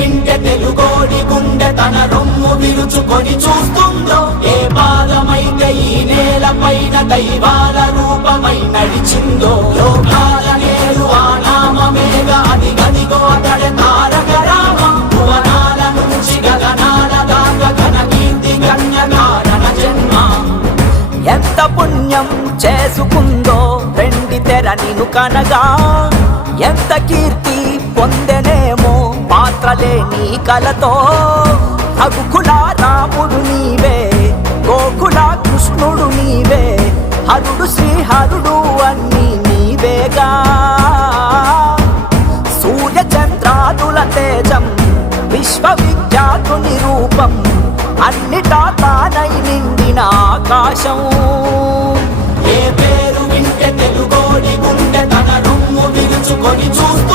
వింటే తెలుగోడి గుండె తన రొమ్ము విరుచుకొని చూస్తుందో, ఏ పాదమైతే ఈ నేల పైన దైవాల రూపమై నడిచిందో, లోకాల నేడు ఆ నామమేగా అది గదిగో అతడే తారక రామం. భువనాల నుంచి గగనాల దాకా ఘన కీర్తి గణ్య కారణ జన్మ. ఎంత పుణ్యం చేసుకుందో వెండి తెర నిన్ను కనగా, ఎంత కీర్తి పొందెనేమో పాత్రలే నీ కలతో. రఘుకుల రాముడు నీవే, గోకుల కృష్ణుడు నీవే, హరుడు శ్రీహరుడు అన్నీ నీవేగా. సూర్య చంద్రాదుల తేజం విశ్వవిఖ్యాతుని రూపం, అన్నిటా తానై నిండిన ఆకాశం. ఏ పేరు వింటే తెలుగోడి గుండె తన రొమ్ము విరుచుకొని చూస్తూ